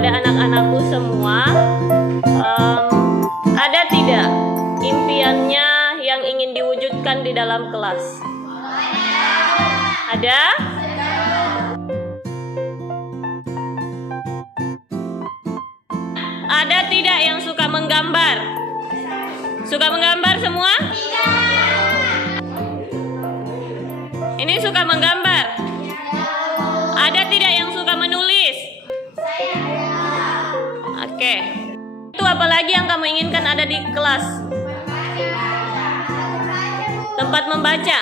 kepada anak-anakku semua, ada tidak impiannya yang ingin diwujudkan di dalam kelas? Ada? Ada tidak yang suka menggambar? Suka menggambar semua? Ini suka menggambar? Ada tidak yang suka menulis? Oke. Itu apalagi yang kamu inginkan ada di kelas? Tempat membaca.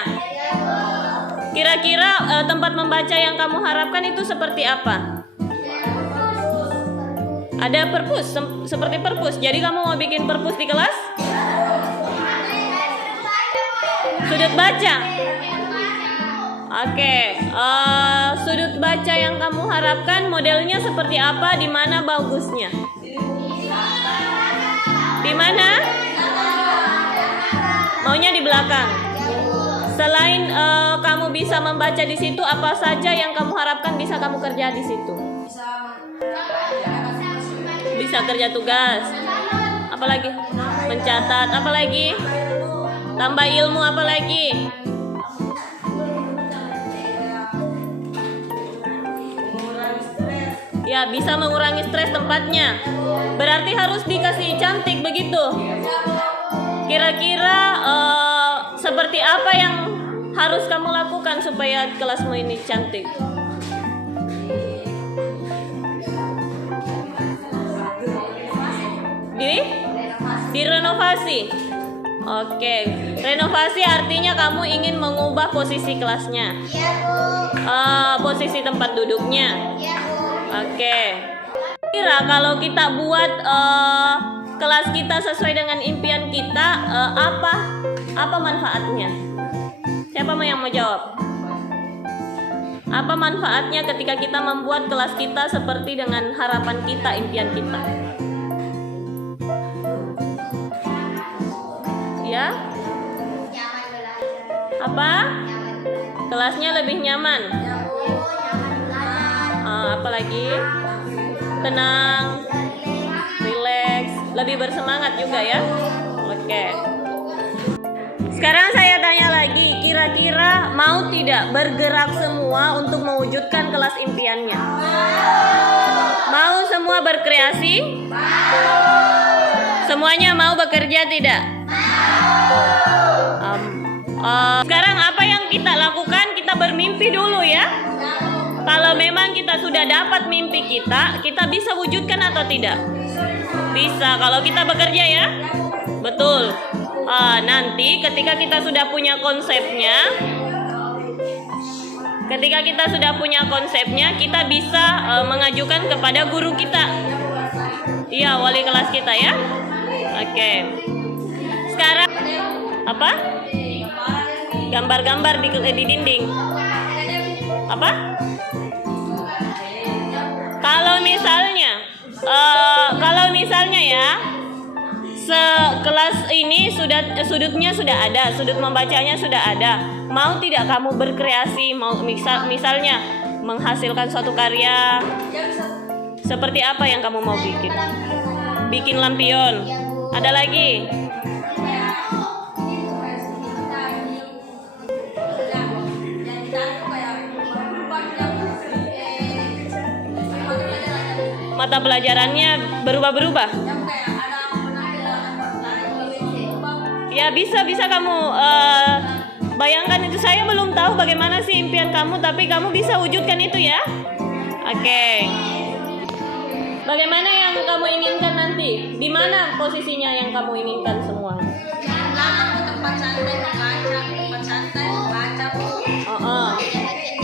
Kira-kira tempat membaca yang kamu harapkan itu seperti apa? Ada perpus, seperti perpus. Jadi kamu mau bikin perpus di kelas? Sudut baca. Oke, sudut baca yang kamu harapkan modelnya seperti apa? Di mana bagusnya? Di mana? Maunya di belakang. Selain kamu bisa membaca di situ, apa saja yang kamu harapkan bisa kamu kerja di situ? Bisa kerja tugas. Apalagi? Mencatat. Apalagi? Tambah ilmu apalagi? Ya, bisa mengurangi stres tempatnya. Berarti harus dikasih cantik begitu. Kira-kira seperti apa yang harus kamu lakukan supaya kelasmu ini cantik? Direnovasi. Oke, renovasi artinya kamu ingin mengubah posisi kelasnya. Iya, Bu. Posisi tempat duduknya. Iya, Bu. Oke. Kira kalau kita buat kelas kita sesuai dengan impian kita, apa manfaatnya? Siapa yang mau jawab? Apa manfaatnya ketika kita membuat kelas kita seperti dengan harapan kita, impian kita? Ya? Nyaman belajar. Apa? Nyaman belajar. Kelasnya lebih nyaman. Ya, Bu. Nyaman belajar. Apalagi? Tenang, rileks, lebih bersemangat juga ya. Oke. Sekarang saya tanya lagi, kira-kira mau tidak bergerak semua untuk mewujudkan kelas impiannya? Mau semua berkreasi? Semuanya mau bekerja tidak? Sekarang apa yang kita lakukan? Kita bermimpi dulu ya. Kalau memang kita sudah dapat mimpi kita bisa wujudkan atau tidak? Bisa, kalau kita bekerja ya. Betul. Nanti ketika kita sudah punya konsepnya, kita bisa mengajukan kepada guru kita. Iya, wali kelas kita ya. Oke. Sekarang apa? Gambar-gambar di dinding. Apa? Kalau misalnya ya, sekelas ini sudutnya sudah ada, sudut membacanya sudah ada. Mau tidak kamu berkreasi? Mau misalnya menghasilkan suatu karya? Seperti apa yang kamu mau bikin? Bikin lampion. Ada lagi? Mata pelajarannya berubah-berubah. Ya bisa kamu bayangkan itu. Saya belum tahu bagaimana sih impian kamu, tapi kamu bisa wujudkan itu ya. Oke. Bagaimana yang kamu inginkan nanti? Di mana posisinya yang kamu inginkan semua? Tempat santai membaca, Bu.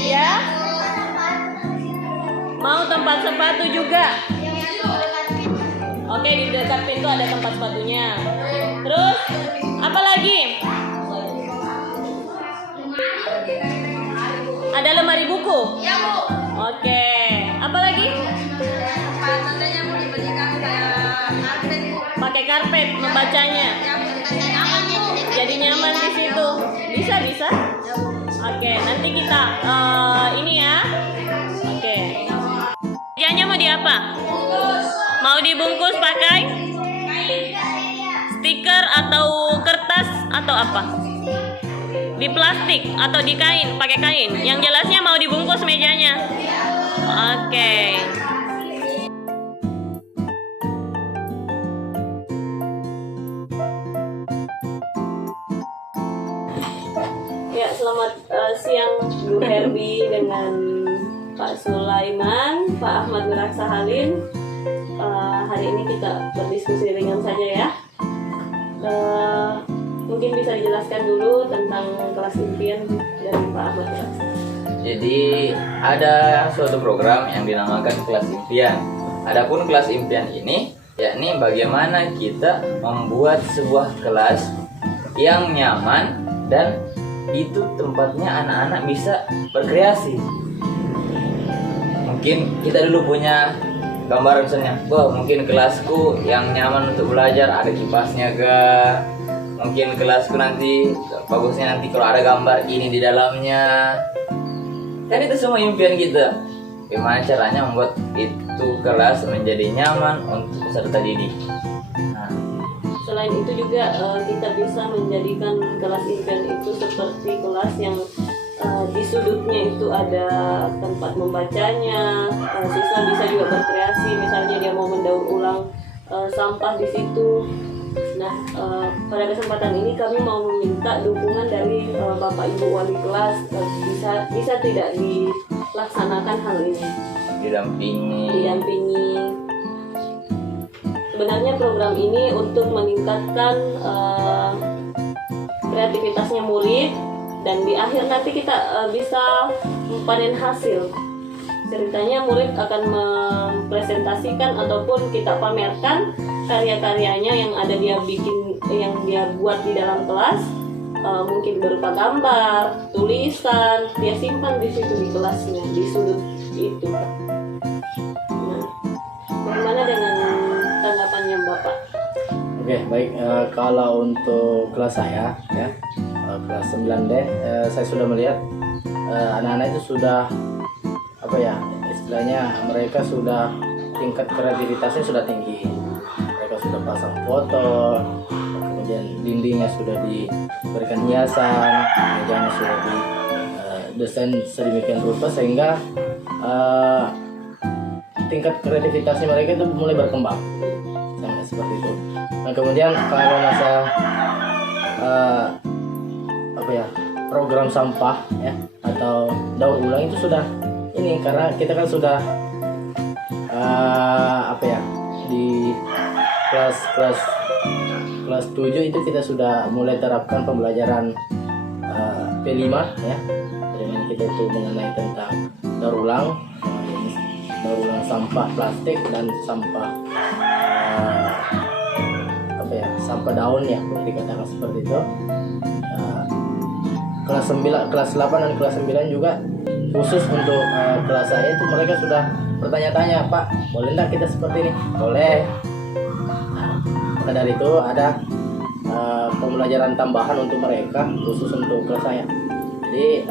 Ya? Mau tempat sepatu juga? Oke, di dekat pintu ada tempat sepatunya. Terus apa lagi? Ada lemari buku? Iya, Bu. Oke. Apa lagi? Tempat santainya mau diberikan kayak karpet, Bu. Pakai karpet membacanya. Ya, jadi nyaman, Bu. Jadi nyaman di situ. Bisa? Oke, nanti kita ini ya. Oke. Kerjanya mau di apa? dibungkus pakai stiker atau kertas atau apa? Di plastik atau di kain, pakai kain. Yang jelasnya mau dibungkus mejanya. Oke. Ya, selamat siang Bu Herbi dengan Pak Sulaiman, Pak Ahmad Miraksa Halim. Hari ini kita berdiskusi ringan saja ya. Mungkin bisa dijelaskan dulu tentang kelas impian dari Pak Ahmad Miraksa. Jadi ada suatu program yang dinamakan kelas impian. Adapun kelas impian ini yakni bagaimana kita membuat sebuah kelas yang nyaman dan itu tempatnya anak-anak bisa berkreasi. Mungkin kita dulu punya gambaran misalnya, mungkin kelasku yang nyaman untuk belajar ada kipasnya ga. Mungkin kelasku nanti bagusnya nanti kalau ada gambar ini di dalamnya. Kan itu semua impian kita. Gimana caranya membuat itu kelas menjadi nyaman untuk peserta didik. Nah, selain itu juga kita bisa menjadikan kelas impian itu seperti kelas yang di sudutnya itu ada tempat membacanya, siswa bisa juga berkreasi, misalnya dia mau mendaur ulang sampah di situ. Nah, pada kesempatan ini kami mau meminta dukungan dari Bapak Ibu wali kelas, bisa tidak dilaksanakan hal ini? Didampingi. Sebenarnya program ini untuk meningkatkan kreativitasnya murid dan di akhir nanti kita bisa panen hasil. Ceritanya murid akan mempresentasikan ataupun kita pamerkan karya-karyanya yang ada dia bikin, yang dia buat di dalam kelas, mungkin berupa gambar, tulisan, dia simpan di situ di kelasnya, di sudut itu. Nah, bagaimana dengan tanggapannya Bapak? Oke, baik. Kalau untuk kelas saya, ya, kelas 9D, saya sudah melihat anak-anak itu sudah istilahnya mereka sudah tingkat kreativitasnya sudah tinggi. Mereka sudah pasang foto, kemudian dindingnya sudah diberikan hiasan, mejanya sudah didesain sedemikian rupa sehingga tingkat kreativitasnya mereka itu mulai berkembang. Seperti itu. Nah, kemudian kalau masa program sampah ya atau daur ulang itu sudah ini, karena kita kan sudah di kelas 7 itu kita sudah mulai terapkan pembelajaran P5 ya, dengan kita itu mengenai tentang daur ulang sampah plastik dan sampah sampah daun ya, boleh dikatakan seperti itu. Kelas 8 dan kelas 9 juga khusus untuk kelas saya itu mereka sudah bertanya-tanya, Pak, boleh enggak kita seperti ini? Boleh. Nah, maka dari itu ada pembelajaran tambahan untuk mereka khusus untuk kelas saya. Jadi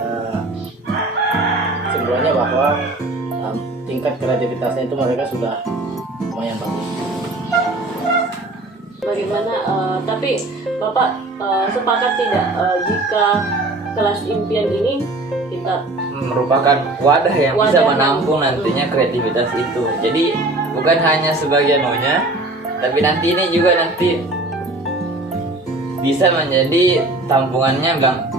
kesimpulannya bahwa tingkat kreativitasnya itu mereka sudah lumayan bagus. Bagaimana? Tapi Bapak sepakat tidak jika kelas impian ini kita merupakan wadah yang bisa menampung nantinya kreativitas itu. Jadi bukan hanya sebagai anunya, tapi nanti ini juga nanti bisa menjadi tampungannya, Bang.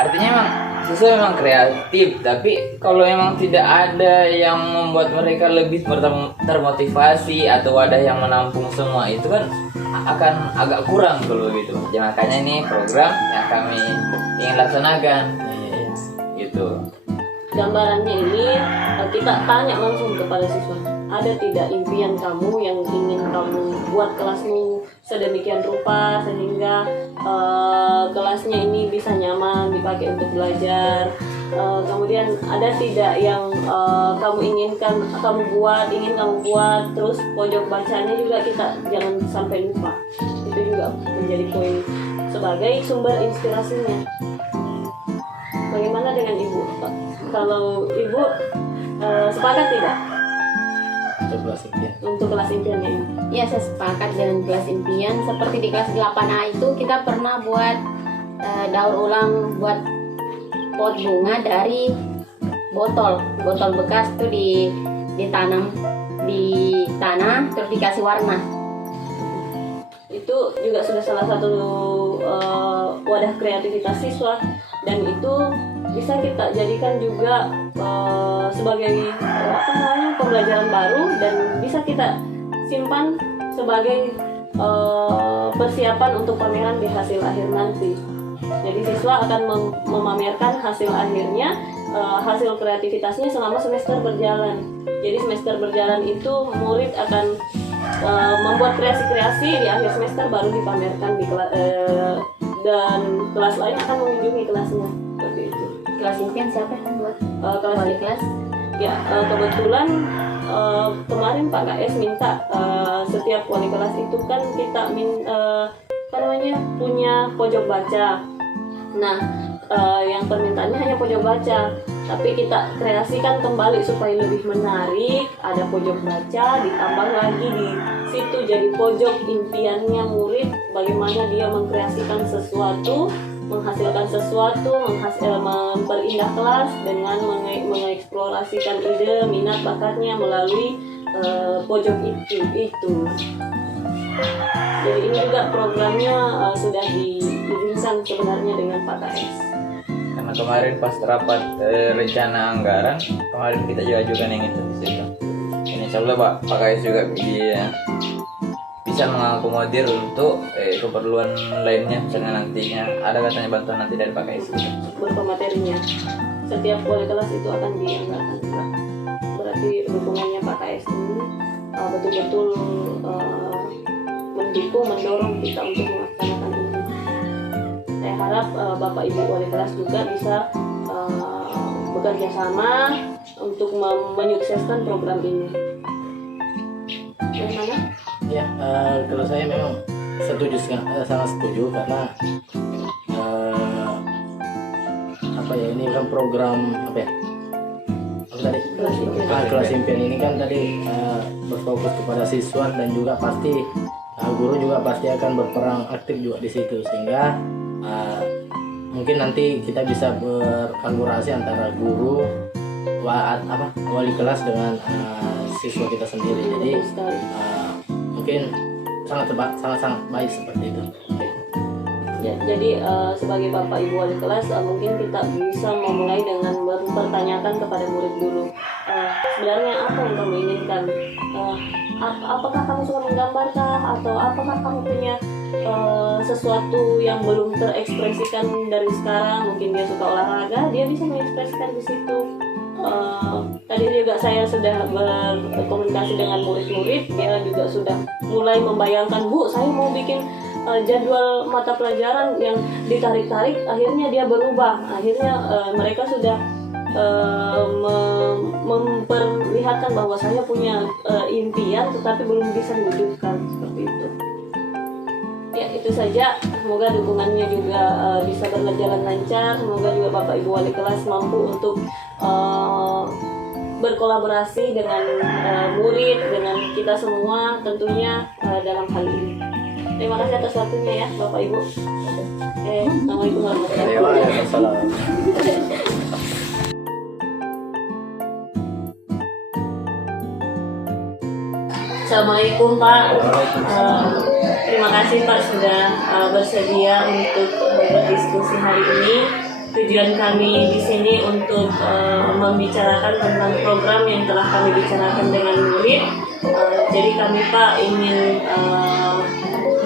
Artinya memang siswa memang kreatif, tapi kalau memang tidak ada yang membuat mereka lebih termotivasi atau wadah yang menampung semua itu kan akan agak kurang kalau gitu. Ya, makanya ini program yang kami ingin laksanakan gitu. Gambarannya ini kita tanya langsung kepada siswa, ada tidak impian kamu yang ingin kamu buat kelasmu sedemikian rupa sehingga kelasnya ini bisa nyaman dipakai untuk belajar. Kemudian ada tidak yang kamu inginkan ingin kamu buat, terus pojok bacanya juga kita jangan sampai lupa. Itu juga menjadi poin sebagai sumber inspirasinya. Bagaimana dengan Ibu? Kalau Ibu sepakat tidak? untuk kelas impian. untuk kelas impiannya? Ya, saya sepakat dengan kelas impian. Seperti di kelas 8A itu kita pernah buat daur ulang buat pot bunga dari botol bekas tuh ditanam di tanah terus dikasih warna. Itu juga sudah salah satu wadah kreativitas siswa, dan itu bisa kita jadikan juga sebagai pembelajaran baru, dan bisa kita simpan sebagai persiapan untuk pameran di hasil akhir nanti. Jadi siswa akan memamerkan hasil akhirnya, hasil kreativitasnya selama semester berjalan. Jadi semester berjalan itu murid akan membuat kreasi-kreasi, di akhir semester baru dipamerkan di dan kelas lain akan mengunjungi kelasnya, seperti itu. Kelas impian siapa yang buat? Kelas Wali kelas? Ya, kebetulan kemarin Pak KS minta setiap wali kelas itu kan kita punya pojok baca. Nah, yang permintaannya hanya pojok baca, tapi kita kreasikan kembali supaya lebih menarik. Ada pojok baca, ditambah lagi di situ jadi pojok impiannya murid, bagaimana dia mengkreasikan sesuatu, menghasilkan sesuatu, memperindah kelas dengan mengeksplorasikan ide, minat, bakatnya melalui pojok itu. Jadi ini juga programnya sudah diizinkan sebenarnya dengan Pak KS. Karena kemarin pas rapat rencana anggaran, kemarin kita juga ajukan yang itu di situ. Ini insya Allah Pak KS juga bisa mengakomodir untuk keperluan lainnya, misalnya nantinya ada katanya bantuan nanti dari Pak KS gitu. Berupa materinya, setiap wali kelas itu akan dianggarkan Pak. Berarti dukungannya Pak KS ini betul-betul mendukung, mendorong kita untuk melaksanakan ini. Saya harap Bapak Ibu wali kelas juga bisa bekerja sama untuk menyukseskan program ini. Bagaimana? Ya, kalau saya memang sangat setuju karena ini kan program kelas impian ini kan tadi berfokus kepada siswa, dan juga pasti guru juga pasti akan berperan aktif juga di situ, sehingga mungkin nanti kita bisa berkolaborasi antara guru, wali kelas dengan siswa kita sendiri. Jadi mungkin sangat baik seperti itu. Ya, jadi sebagai Bapak Ibu wali kelas mungkin kita bisa memulai dengan mempertanyakan kepada murid dulu, sebenarnya apa yang kamu inginkan, apakah kamu suka menggambarkah, atau apakah kamu punya sesuatu yang belum terekspresikan dari sekarang. Mungkin dia suka olahraga, dia bisa mengekspresikan di situ. Tadi juga saya sudah berkomunikasi dengan murid-murid, dia juga sudah mulai membayangkan, Bu, saya mau bikin jadwal mata pelajaran yang ditarik-tarik, akhirnya dia berubah. Akhirnya mereka sudah memperlihatkan bahwa saya punya impian tetapi belum bisa diwujudkan, seperti itu. Ya, itu saja. Semoga dukungannya juga bisa berjalan lancar. Semoga juga Bapak Ibu wali kelas mampu untuk berkolaborasi dengan murid, dengan kita semua tentunya dalam hal ini. Terima kasih atas waktunya ya Bapak Ibu. Assalamualaikum warahmatullahi wabarakatuh. Assalamualaikum Pak. Terima kasih Pak sudah bersedia untuk berdiskusi hari ini. Tujuan kami di sini untuk membicarakan tentang program yang telah kami bicarakan dengan murid. Jadi kami Pak ingin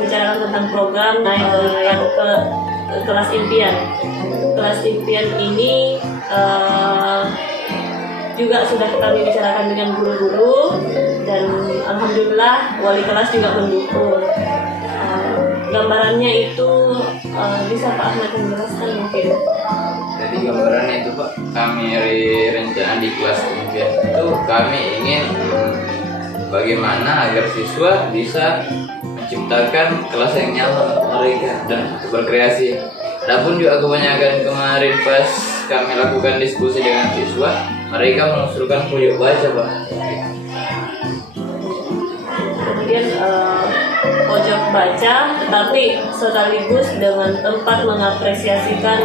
bicarakan tentang program yang ke kelas impian. Kelas impian ini juga sudah kami bicarakan dengan guru-guru, dan alhamdulillah wali kelas juga mendukung. Gambarannya itu bisa Pak Ahmad menjelaskan mungkin. Jadi gambarannya itu Pak, kami rencana di kelas impian itu kami ingin bagaimana agar siswa bisa menciptakan kelas yang nyaman untuk mereka dan berkreasi. Adapun juga kebanyakan kemarin pas kami lakukan diskusi dengan siswa, mereka mengusulkan pojok baca Pak. kemudian pojok baca, tetapi sekaligus dengan tempat mengapresiasikan,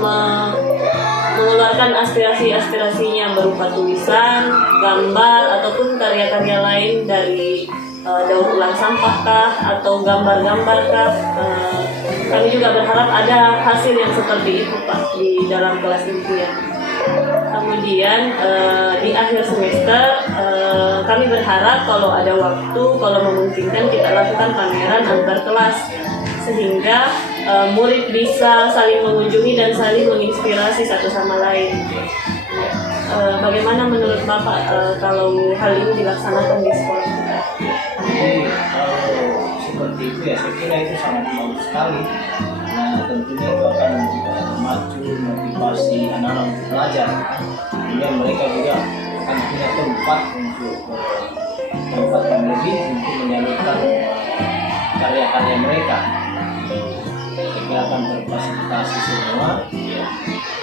mengeluarkan aspirasi-aspirasinya berupa tulisan, gambar, ataupun karya-karya lain dari daur ulang sampah atau gambar-gambar kah. Kami juga berharap ada hasil yang seperti itu Pak di dalam kelas impian. Kemudian di akhir semester kami berharap kalau ada waktu, kalau memungkinkan kita lakukan pameran antar kelas sehingga murid bisa saling mengunjungi dan saling menginspirasi satu sama lain. Bagaimana menurut Bapak kalau hal ini dilaksanakan di sekolah kita? Jadi kalau seperti itu ya saya kira itu sangat bagus sekali. Nah tentunya itu akan memacu motivasi anak-anak untuk belajar. Kemudian mereka juga akan punya tempat yang lebih untuk menyalurkan karya-karya mereka. Mereka akan terfasilitasi semua. Ya.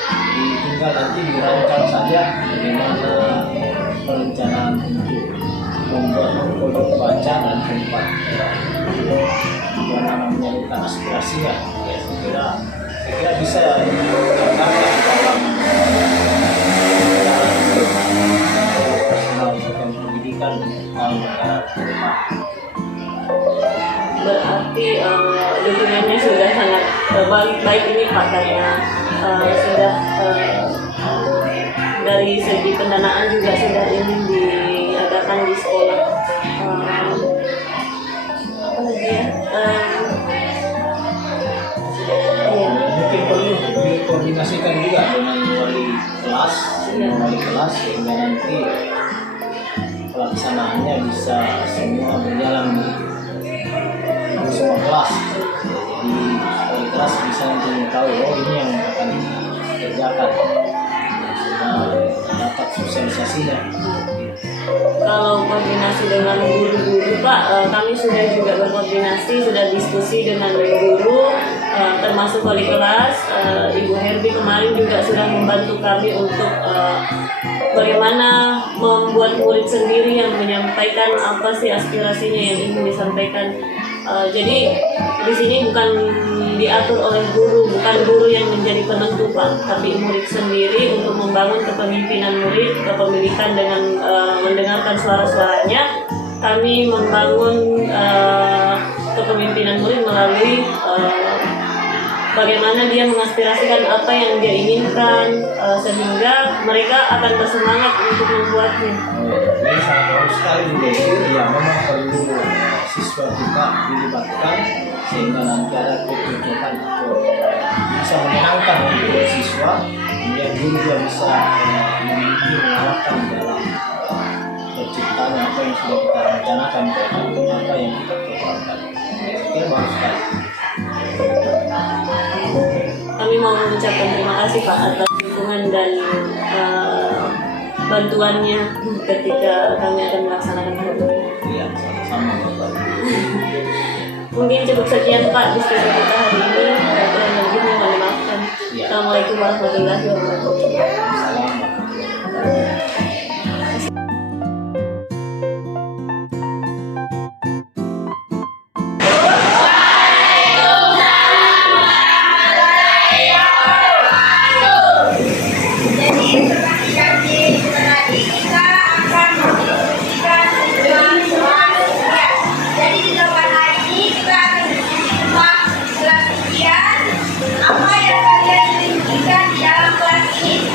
Jadi tinggal nanti dirancang saja bagaimana perencanaan untuk membuat pojok baca dan tempat anak menyalurkan aspirasinya. Ya, saya kira bisa dilakukan dalam personal dan pendidikan dalam negara depan. Berarti dukungannya sudah sangat baik ini Pak, karena sudah dari segi pendanaan juga sudah ingin diadakan di sekolah. Apa lagi ya? Ya. Mungkin perlu dikoordinasikan juga dengan wali kelas, sehingga nanti pelaksanaannya bisa semua berjalan di semua kelas. Jadi wali kelas bisa nanti tahu ini yang akan dikerjakan, dapat sosialisasinya. Kalau koordinasi dengan guru-guru Pak, kami sudah juga berkoordinasi, sudah diskusi dengan guru, termasuk wali kelas. Ibu Herbi kemarin juga sudah membantu kami untuk bagaimana membuat murid sendiri yang menyampaikan apa sih aspirasinya yang ingin disampaikan. Jadi di sini bukan diatur oleh guru, bukan guru yang menjadi penentu Pak, tapi murid sendiri untuk membangun kepemimpinan murid, kepemilikan dengan mendengarkan suara-suaranya. Kami membangun kepemimpinan murid melalui bagaimana dia mengaspirasikan apa yang dia inginkan, sehingga mereka akan bersemangat untuk membuatnya. Ini sangat bagus sekali juga. Ya memang perlu siswa kita dilibatkan sehingga nanti ada kegiatan bisa menyenangkan untuk siswa, kemudian guru juga bisa memiliki mengarahkan dalam penciptaan apa yang sudah kita rencanakan, apa yang kita keluarkan. Oke, bagus sekali. Kami mau mengucapkan terima kasih Pak atas dukungan dan bantuannya ketika kami akan melaksanakan hal ini. Iya, sama-sama Bapak. Mungkin cukup sekian Pak diskusi kita hari ini. Kurang lebih mohon dimaafkan. Ya. Assalamualaikum warahmatullahi wabarakatuh. Salam. Apa yang kalian rindukan di dalam kelas ini?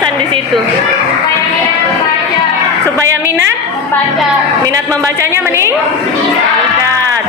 alasan di situ? Supaya minat? Minat membacanya meningkat.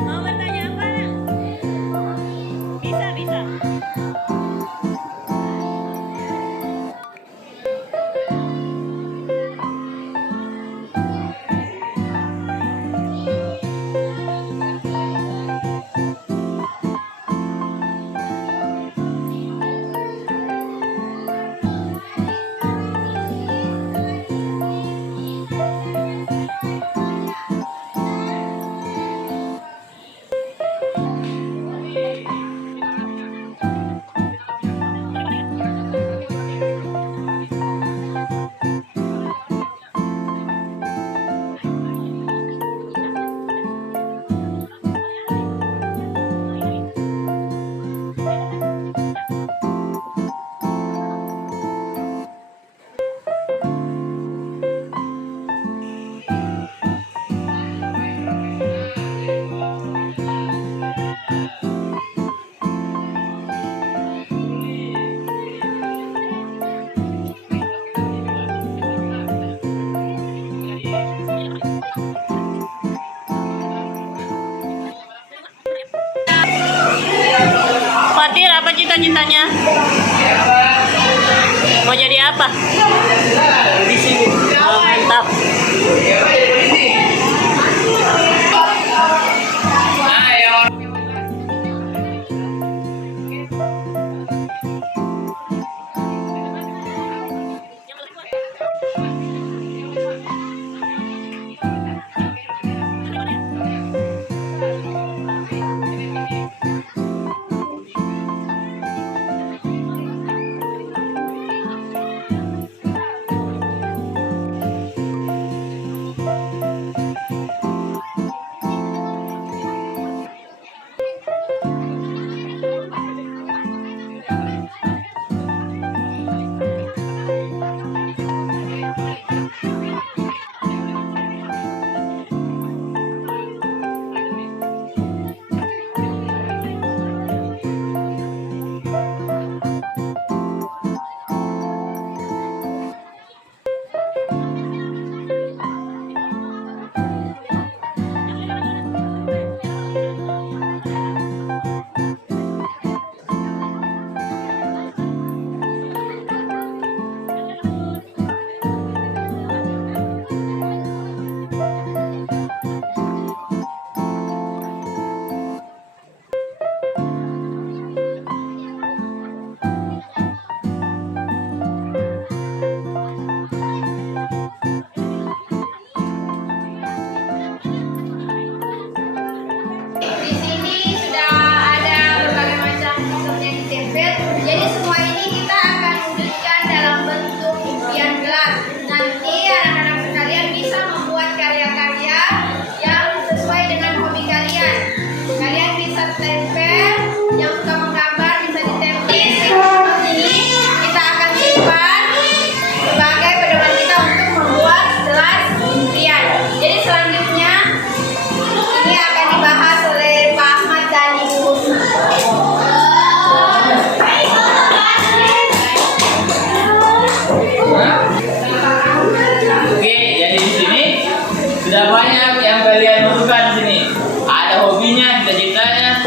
Mau bertanya apa? Bisa, bisa. Fatir, apa cita-citanya? Mau jadi apa? Oh, mantap.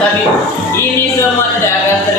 Tapi ini semua tidak akan